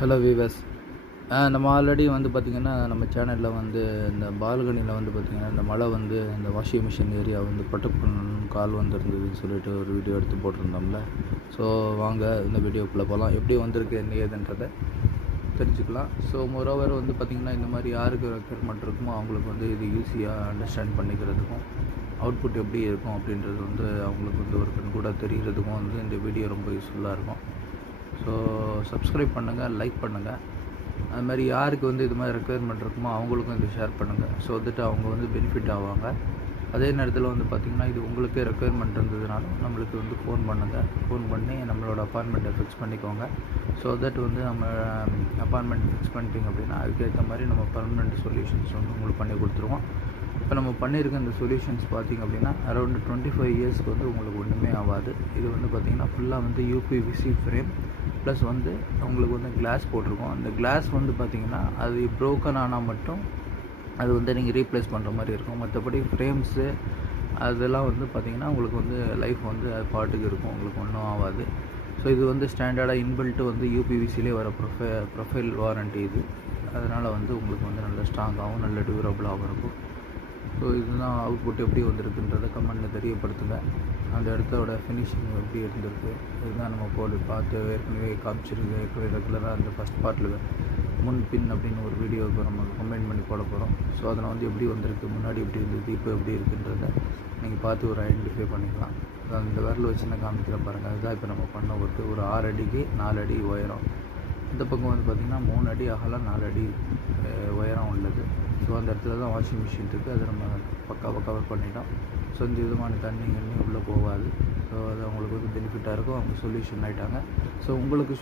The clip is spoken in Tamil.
ஹலோ வீவர்ஸ், நம்ம ஆல்ரெடி வந்து பார்த்திங்கன்னா நம்ம சேனலில் வந்து இந்த பால்கனியில் வந்து பார்த்திங்கன்னா இந்த மழை வந்து இந்த வாஷிங் மிஷின் ஏரியா வந்து ப்ரொடெக்ட் பண்ணணும்னு கால் வந்துருந்ததுன்னு சொல்லிட்டு ஒரு வீடியோ எடுத்து போட்டிருந்தோம்ல. ஸோ வாங்க இந்த வீடியோக்குள்ளே போகலாம். எப்படி வந்திருக்கு என்ன ஏதுன்றதை தெரிஞ்சுக்கலாம். ஸோ மோரோவர் வந்து பார்த்திங்கன்னா இந்த மாதிரி யாருக்கு ரெக்யர்மெண்ட் இருக்குமோ அவங்களுக்கு வந்து இது ஈஸியாக அண்டர்ஸ்டாண்ட் பண்ணிக்கிறதுக்கும் அவுட்புட் எப்படி இருக்கும் அப்படின்றது வந்து அவங்களுக்கு வந்து ஒரு கண் கூட தெரிகிறதுக்கும் வந்து இந்த வீடியோ ரொம்ப யூஸ்ஃபுல்லாக இருக்கும். ஸோ சப்ஸ்கிரைப் பண்ணுங்கள், லைக் பண்ணுங்கள். அது மாதிரி யாருக்கு வந்து இது மாதிரி ரெக்குயர்மெண்ட் இருக்குமோ அவங்களுக்கும் இது ஷேர் பண்ணுங்கள். ஸோ வந்துட்டு அவங்க வந்து பெனிஃபிட் ஆவாங்க. அதே நேரத்தில் வந்து பார்த்திங்கன்னா இது உங்களுக்கே ரெக்குயர்மெண்ட் இருந்ததுனாலும் நம்மளுக்கு வந்து ஃபோன் பண்ணுங்கள். ஃபோன் பண்ணி நம்மளோட அப்பாயின்மெண்ட்டை ஃபிக்ஸ் பண்ணிக்கோங்க. ஸோ தட் வந்து நம்ம அப்பாயின்மெண்ட் ஃபிக்ஸ் பண்ணிட்டீங்க அப்படின்னா அதுக்கேற்ற மாதிரி நம்ம பர்மனெண்ட் சொல்யூஷன்ஸ் வந்து உங்களுக்கு பண்ணி கொடுத்துருவோம். இப்போ நம்ம பண்ணியிருக்க இந்த சொல்யூஷன்ஸ் பார்த்திங்க அப்படின்னா அரௌண்ட் 25 இயர்ஸ்க்கு வந்து உங்களுக்கு ஒன்றுமே ஆகாது. இது வந்து பார்த்திங்கன்னா ஃபுல்லாக வந்து யூபிவிசி ஃப்ரேம் ப்ளஸ் வந்து உங்களுக்கு வந்து கிளாஸ் போட்டிருக்கோம். அந்த கிளாஸ் வந்து பார்த்திங்கன்னா அது ப்ரோக்கன் ஆனால் மட்டும் அது வந்து நீங்கள் ரீப்ளேஸ் பண்ணுற மாதிரி இருக்கும். மற்றபடி ஃப்ரேம்ஸு அதெல்லாம் வந்து பார்த்திங்கன்னா உங்களுக்கு வந்து லைஃப் வந்து அது பாட்டுக்கு இருக்கும், உங்களுக்கு ஒன்றும் ஆகாது. ஸோ இது வந்து ஸ்டாண்டர்டாக இன்பில்ட்டு வந்து யூபிவிசிலே வர ப்ரொஃபைல் வாரண்ட்டி இது. அதனால் வந்து உங்களுக்கு வந்து நல்ல ஸ்ட்ராங்காகவும் நல்ல டியூரபிளாகவும் இருக்கும். ஸோ இதுதான் அவுட்புட் எப்படி வந்திருக்குன்றதை கமெண்ட்டில் தெரியப்படுத்துங்க. அந்த இடத்தோட ஃபினிஷிங் எப்படி இருந்திருக்கு இதுதான் நம்ம பார்த்து ஏற்கனவே காமிச்சிருக்கு. ஏற்கனவே ரெகுலராக அந்த ஃபஸ்ட் பார்ட்டில் முன் பின் அப்படின்னு ஒரு வீடியோவுக்கு நம்ம கமெண்ட் பண்ணி போட போகிறோம். ஸோ அதில் வந்து எப்படி வந்திருக்கு, முன்னாடி எப்படி இருந்தது, இப்போ எப்படி இருக்குன்றதை நீங்கள் பார்த்து ஒரு ஐடென்டிஃபை பண்ணிக்கலாம். அந்த விரல் வச்சு நான் காமிக்கிற பாருங்கள். அதுதான் இப்போ நம்ம பண்ண ஒரு 6 அடிக்கு 4 அடி உயரம். இந்த பக்கம் வந்து பார்த்திங்கன்னா 3 அடி அகலம் 4 அடி உயரம் உள்ளது. ஸோ அந்த இடத்துல தான் வாஷிங் மிஷின் இருக்குது. அதை நம்ம பக்காவாக கவர் பண்ணிட்டோம். ஸோ இந்த விதமான தண்ணி உள்ளே போகாது. ஸோ அது அவங்களுக்கு வந்து பெனிஃபிட்டாக இருக்கும். அவங்க சொல்யூஷன் ஆகிட்டாங்க. ஸோ உங்களுக்கு